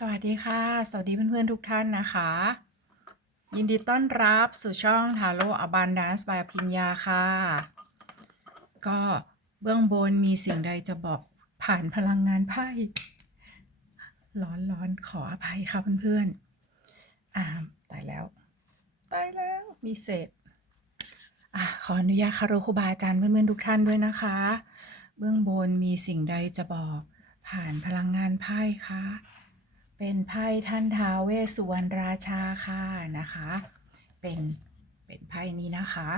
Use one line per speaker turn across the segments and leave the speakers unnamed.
สวัสดีค่ะ สวัสดีเพื่อนๆทุกท่านนะคะ ยินดีต้อนรับสู่ช่อง t a r o Abundance by พิญญาค่ะ ก็เบื้องบนมีสิ่งใดจะบอกผ่านพลังงานไพ่ร้อนร้อนขออภัยค่ะเพื่อนๆอ่าตายแล้ว ตายแล้วมีเศษอะขออนุญาตคารวครูบาอาจารย์เพื่อนๆทุกท่านด้วยนะคะ เบื้องบนมีสิ่งใดจะบอกผ่านพลังงานไพ่ค่ะ เป็นไพ่ท่านท้าวเวสุวรรณราชาค่ะนะคะ เป็นเป็นไพ่นี้นะคะ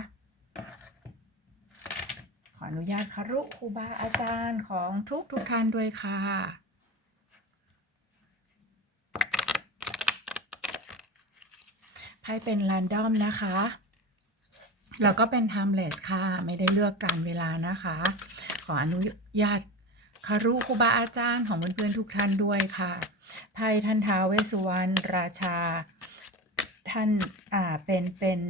ขออนุญาตคารุครูบาอาจารย์ของทุกทุกท่านด้วยค่ะไพ่เป็น r รนดอมนะคะแล้วก็เป็น timeless ค่ะ ไม่ได้เลือกการเวลานะคะ ขออนุญาต คารุครูบาอาจารย์ของเพื่อนๆทุกท่านด้วยค่ะไพ่ท่านท้าวเวสุวรรณราชา ท่านอ่าเป็นเป็น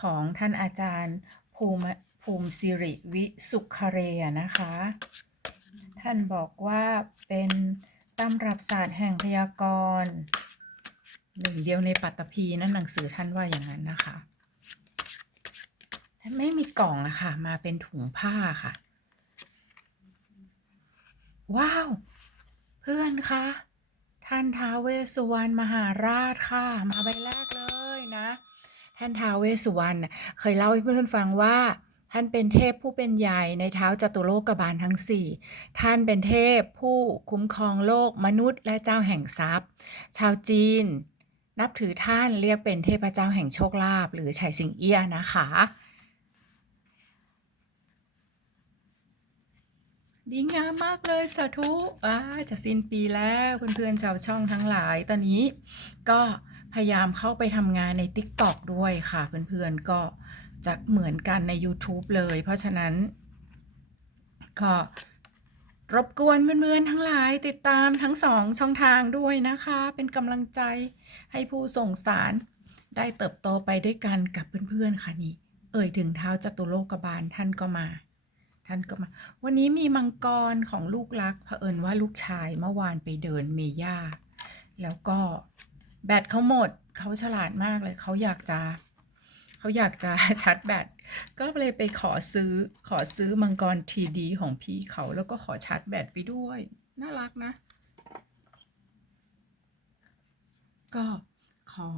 ของท่านอาจารย์ภูมิภูมิสิริวิสุขเรนะคะ ท่านบอกว่าเป็นตำรับศาสตร์แห่งพยากรณ์หนึ่งเดียวในปัตตภีนั่นหนังสือท่านว่าอย่างนั้นนะคะท่านไม่มีกล่องอะค่ะมาเป็นถุงผ้าค่ะ ว้าว เพื่อนคะ ท่านท้าวเวสสุวรรณมหาราชค่ะ มาใบแรกเลยนะ ท่านท้าวเวสสุวรรณเคยเล่าให้เพื่อนๆฟังว่า ท่านเป็นเทพผู้เป็นใหญ่ในเท้าจตุโลกบาลทั้งสี่ท่านเป็นเทพผู้คุ้มครองโลกมนุษย์และเจ้าแห่งทรัพย์ ชาวจีน นับถือท่านเรียกเป็นเทพเจ้าแห่งโชคลาภหรือไฉสิงเอี้ยนะคะ ดีงามมากเลยสาธุอ่าจะสิ้นปีแล้วเพื่อนๆชาวช่องทั้งหลาย ตอนนี้ก็พยายามเข้าไปทำงานใน TikTok ด้วยค่ะ เพื่อนๆก็จะเหมือนกันใน YouTube เลย เพราะฉะนั้น ก็รบกวนเพื่อนๆทั้งหลายติดตามทั้งสองช่องทางด้วยนะคะ เป็นกำลังใจให้ผู้ส่งสารได้เติบโตไปด้วยกันกับเพื่อนๆค่ะนี่ เอ่ยถึงเท้าจตุโลกบาลท่านก็มา ท่านก็มา วันนี้มีมังกรของลูกรักเผอิญว่าลูกชายเมื่อวานไปเดินเมย่า แล้วก็แบตเขาหมดเขาฉลาดมากเลยเขาอยากจะเขาอยากจะชาร์จแบตก็เลยไปขอซื้อขอซื้อมังกรทีดีของพี่เขาแล้วก็ขอชาร์จแบตไปด้วย น่ารักนะ ก็ขอ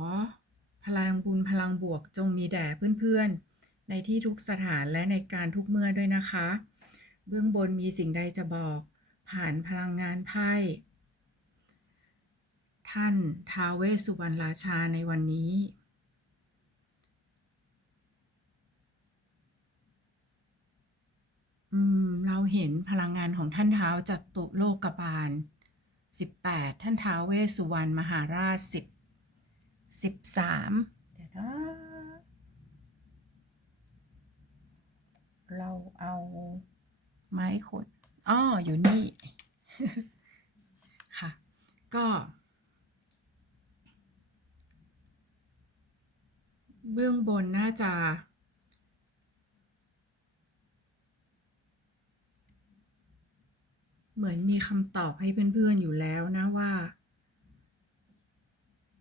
พลังบุญพลังบวกจงมีแด่เพื่อนๆ ในที่ทุกสถานและในการทุกเมื่อด้วยนะคะ เบื้องบนมีสิ่งใดจะบอก ผ่านพลังงานไพ่ ท่านท้าวเวสสุวรรณราชาในวันนี้อืมเราเห็นพลังงานของท่านเท้าวจัตุโลกบาล 18 ท่านท้าวเวสสุวรรณมหาราช 10 13 เดี๋ยวนะ เราเอาไม้ขดอ้ออยู่นี่ ค่ะ ก็ เบื้องบนน่าจะ เหมือนมีคำตอบให้เพื่อนๆอยู่แล้วนะว่า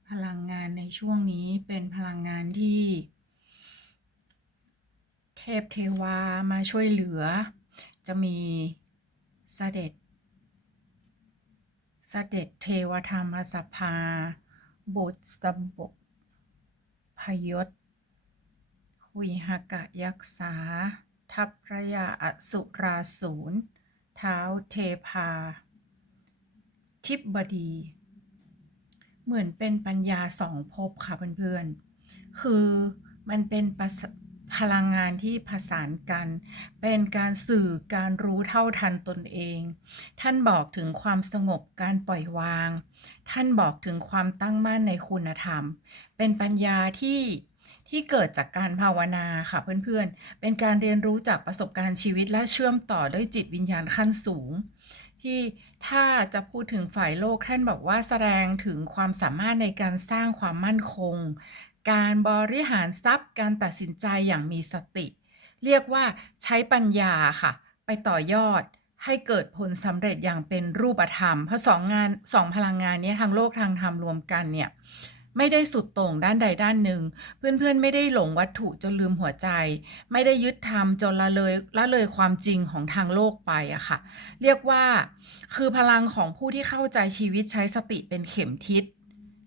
พลังงานในช่วงนี้เป็นพลังงานที่ พเทวามาช่วยเหลือ จะมีเสด็จเสด็จเทวธรรมสภา บุตรสบกพยศคุยหกะยักษา ทัพระยาอสุราสูรเท้าเทพา ทิบบดี เหมือนเป็นปัญญาสองภพค่ะเพื่อนๆ คือมันเป็นปร พลังงานที่ผสานกัน เป็นการสื่อการรู้เท่าทันตนเอง ท่านบอกถึงความสงบการปล่อยวาง ท่านบอกถึงความตั้งมั่นในคุณธรรม เป็นปัญญาที่ที่เกิดจากการภาวนาค่ะเพื่อนๆ เป็นการเรียนรู้จากประสบการณ์ชีวิตและเชื่อมต่อด้วยจิตวิญญาณขั้นสูง ที่ถ้าจะพูดถึงฝ่ายโลกท่านบอกว่าแสดงถึงความสามารถในการสร้างความมั่นคง การบริหารทรัพย์การตัดสินใจอย่างมีสติ เรียกว่าใช้ปัญญาค่ะ ไปต่อยอดให้เกิดผลสำเร็จอย่างเป็นรูปธรรม เพราะสองงานสองพลังงานนี้ทางโลกทางธรรมรวมกันเนี่ยไม่ได้สุดโต่งด้านใดด้านหนึ่ง เพื่อนๆ ไม่ได้หลงวัตถุจนลืมหัวใจ ไม่ได้ยึดธรรมจนละเลยละเลยความจริงของทางโลกไปอะค่ะ เรียกว่า คือพลังของผู้ที่เข้าใจชีวิตใช้สติเป็นเข็มทิศ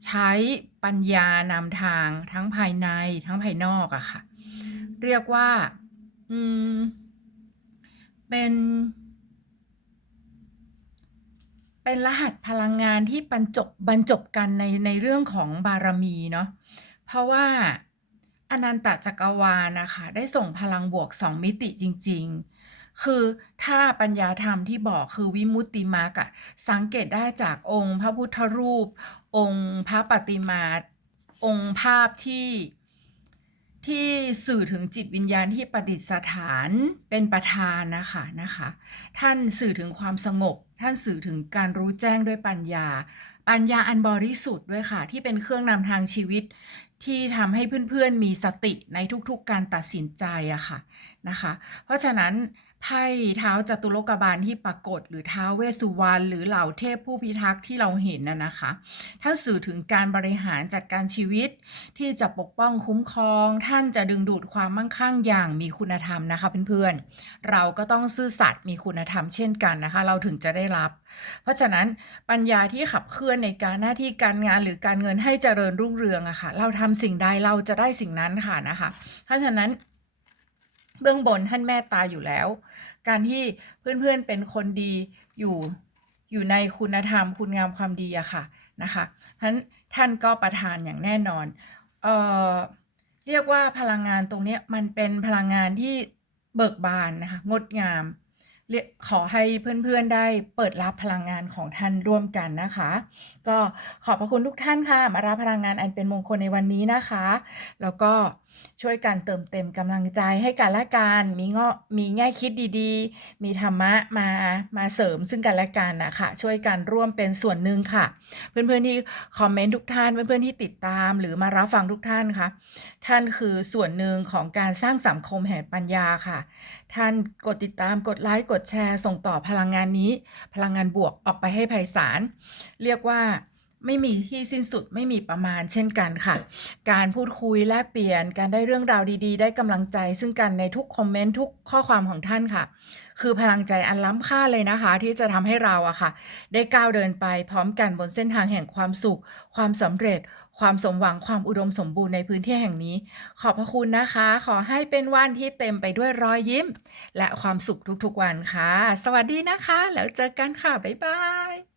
ใช้ปัญญานำทางทั้งภายในทั้งภายนอกอะค่ะ เรียกว่าอืมเป็น เป็นรหัสพลังงานที่บรรจบบรรจบกันในในเรื่องของบารมีเนาะเพราะว่าอนันตจักรวาลนะคะ ได้ส่งพลังบวกสองมิติจริง คือถ้าปัญญาธรรมที่บอกคือวิมุตติมรรคอะสังเกตได้จากองค์พระพุทธรูป องค์พระปฏิมา องค์ภาพที่ที่สื่อถึงจิตวิญญาณที่ประดิษฐานเป็นประธานนะคะนะคะ ท่านสื่อถึงความสงบ ท่านสื่อถึงการรู้แจ้งด้วยปัญญา ปัญญาอันบริสุทธิ์ด้วยค่ะ ที่เป็นเครื่องนำทางชีวิตที่ทำให้เพื่อนๆมีสติในทุกๆการตัดสินใจอะค่ะนะคะ เพราะฉะนั้น ไพ่เท้าจตุโลกบาลที่ปรากฏ หรือท้าวเวสสุวรรณหรือเหล่าเทพผู้พิทักษ์ที่เราเห็นน่ะนะคะท่านสื่อถึงการบริหารจัดการชีวิตที่จะปกป้องคุ้มครอง ท่านจะดึงดูดความมั่งคั่งอย่างมีคุณธรรมนะคะเพื่อนๆเราก็ต้องซื่อสัตย์มีคุณธรรมเช่นกันนะคะ เราถึงจะได้รับ เพราะฉะนั้นปัญญาที่ขับเคลื่อนในการหน้าที่การงานหรือการเงินให้เจริญรุ่งเรืองอะค่ะเราทำสิ่งใดเราจะได้สิ่งนั้นค่ะนะคะ เพราะฉะนั้น เบื้องบนท่านแม่ตาอยู่แล้ว การที่เพื่อนๆเป็นคนดีอยู่อยู่ในคุณธรรมคุณงามความดีอะค่ะนะคะท่านท่านก็ประทานอย่างแน่นอนเอ่อเรียกว่าพลังงานตรงนี้มันเป็นพลังงานที่เบิกบานนะคะงดงาม ขอให้เพื่อนๆได้เปิดรับพลังงานของท่านร่วมกันนะคะ ก็ขอบพระคุณทุกท่านค่ะ มารับพลังงานอันเป็นมงคลในวันนี้นะคะ แล้วก็ช่วยกันเติมเต็มกำลังใจให้กันและกันมีเงาะมีแง่คิดดีๆ มีธรรมะมามาเสริมซึ่งกันและกันนะคะช่วยกันร่วมเป็นส่วนหนึ่งค่ะ เพื่อนๆที่คอมเมนต์ทุกท่านเพื่อนๆที่ติดตามหรือมารับฟังทุกท่านคะท่านคือส่วนหนึ่งของการสร้างสังคมแห่งปัญญาค่ะ ท่านกดติดตามกดไลค์กดดแชร์ส่งต่อพลังงานนี้ พลังงานบวกออกไปให้ไพศาลเรียกว่า ไม่มีที่สิ้นสุดไม่มีประมาณเช่นกันค่ะ การพูดคุยแลกเปลี่ยน การได้เรื่องราวดีๆ ได้กำลังใจ ซึ่งกันในทุกคอมเมนต์ทุกข้อความของท่านค่ะ คือพลังใจอันล้ำค่าเลยนะคะ ที่จะทำให้เราอะค่ะ ได้ก้าวเดินไปพร้อมกันบนเส้นทางแห่งความสุข ความสำเร็จ ความสมหวังความอุดมสมบูรณ์ในพื้นที่แห่งนี้ ขอบพระคุณนะคะ ขอให้เป็นวันที่เต็มไปด้วยรอยยิ้ม และความสุขทุกๆวันค่ะ สวัสดีนะคะ แล้วเจอกันค่ะบ๊ายบาย